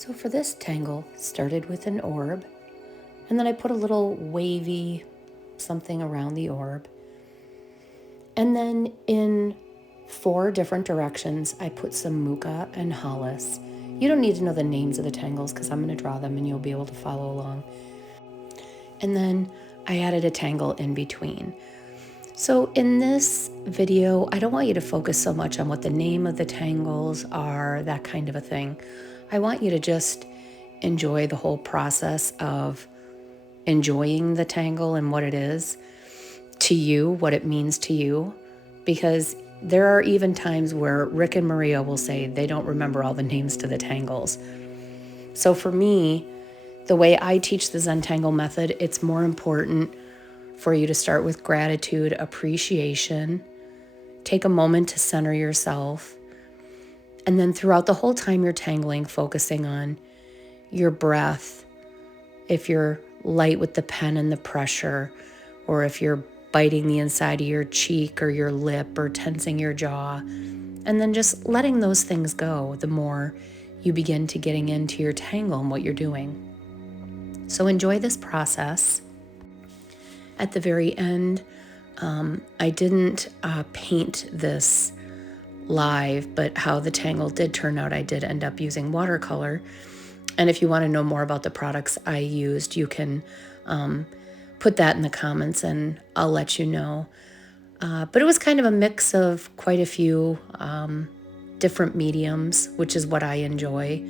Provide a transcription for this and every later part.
So for this tangle, started with an orb, and then I put a little wavy something around the orb. And then in 4 different directions, I put some muka and hollis. You don't need to know the names of the tangles because I'm going to draw them and you'll be able to follow along. And then I added a tangle in between. So in this video, I don't want you to focus so much on what the name of the tangles are, that kind of a thing. I want you to just enjoy the whole process of enjoying the tangle and what it is to you, what it means to you, because there are even times where Rick and Maria will say they don't remember all the names to the tangles. So for me, the way I teach the Zentangle method, it's more important for you to start with gratitude, appreciation, take a moment to center yourself, and then throughout the whole time you're tangling, focusing on your breath. If you're light with the pen and the pressure, or if you're biting the inside of your cheek or your lip or tensing your jaw, and then just letting those things go the more you begin to getting into your tangle and what you're doing. So enjoy this process. At the very end, I didn't paint this live, but how the tangle did turn out, I did end up using watercolor. And if you want to know more about the products I used, you can put that in the comments and I'll let you know. But it was kind of a mix of quite a few different mediums, which is what I enjoy.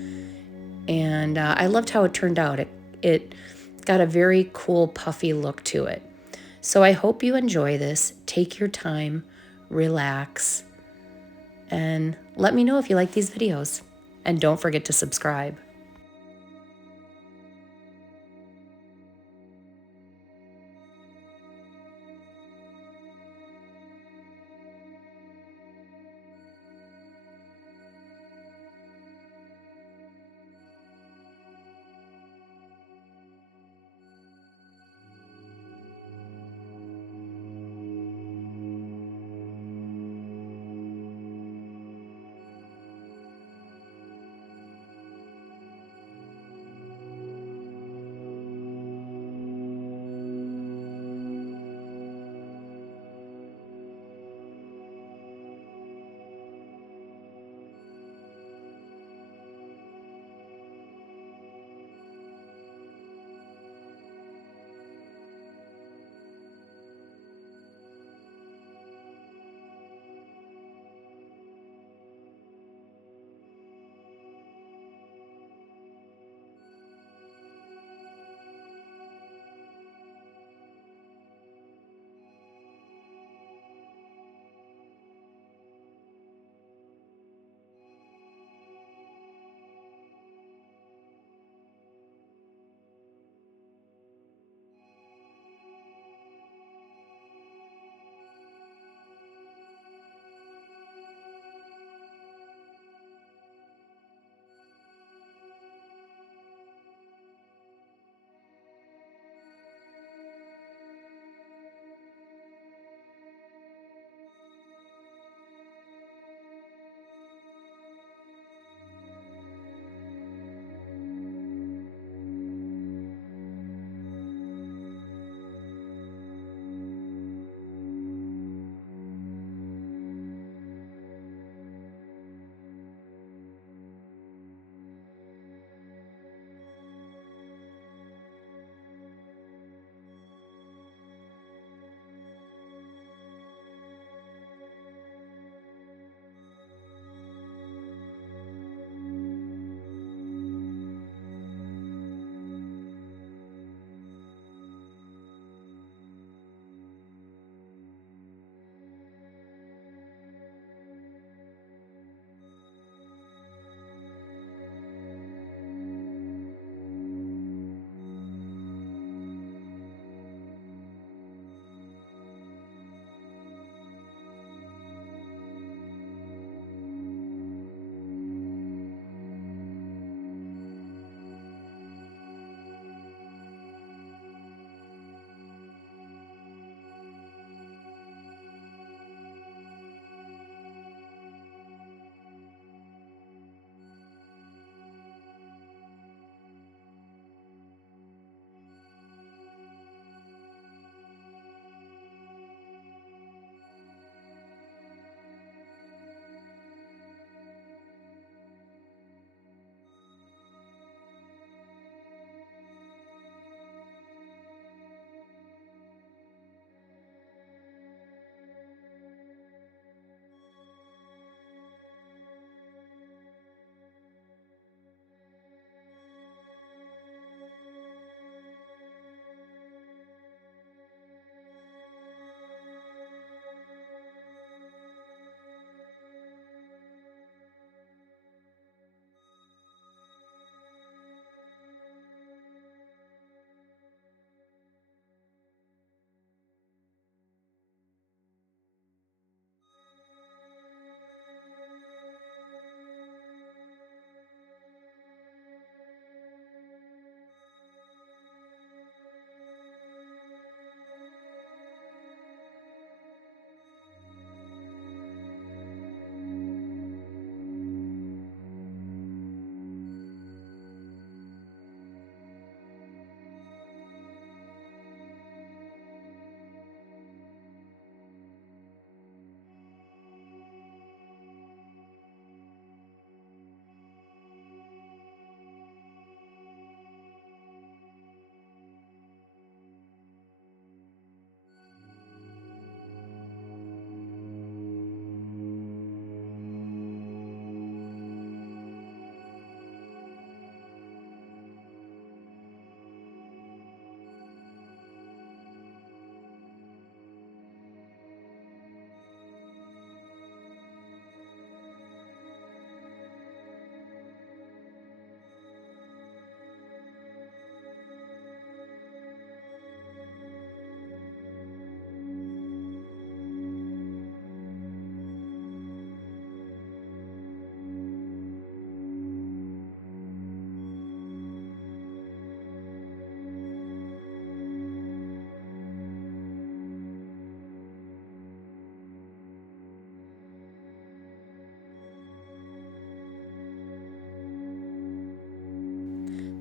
And I loved how it turned out. It got a very cool puffy look to it. So I hope you enjoy this. Take your time, relax, and let me know if you like these videos. And don't forget to subscribe.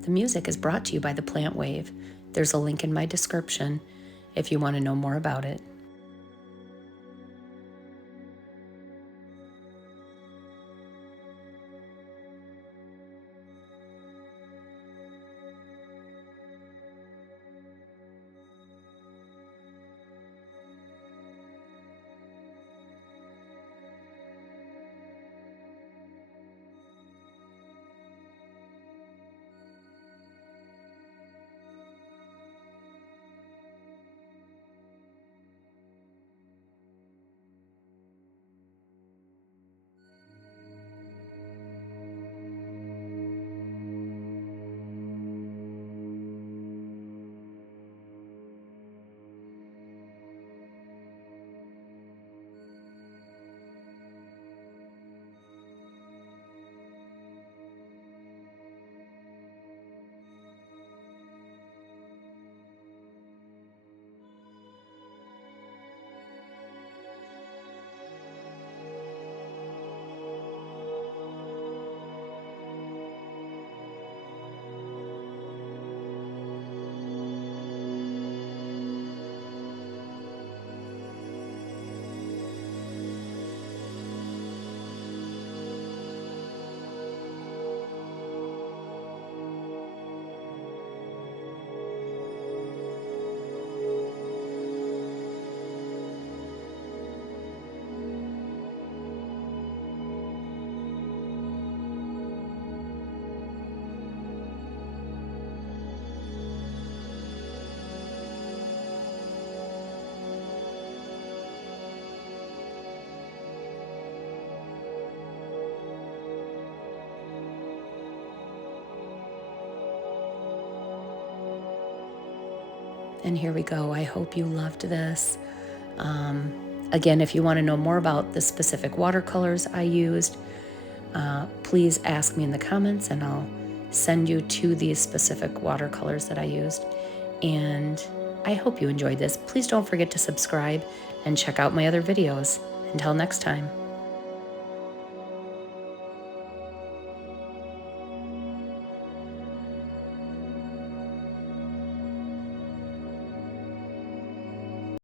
The music is brought to you by the Plant Wave. There's a link in my description if you want to know more about it. And here we go. I hope you loved this. Again, if you want to know more about the specific watercolors I used, please ask me in the comments and I'll send you to these specific watercolors that I used. And I hope you enjoyed this. Please don't forget to subscribe and check out my other videos. Until next time.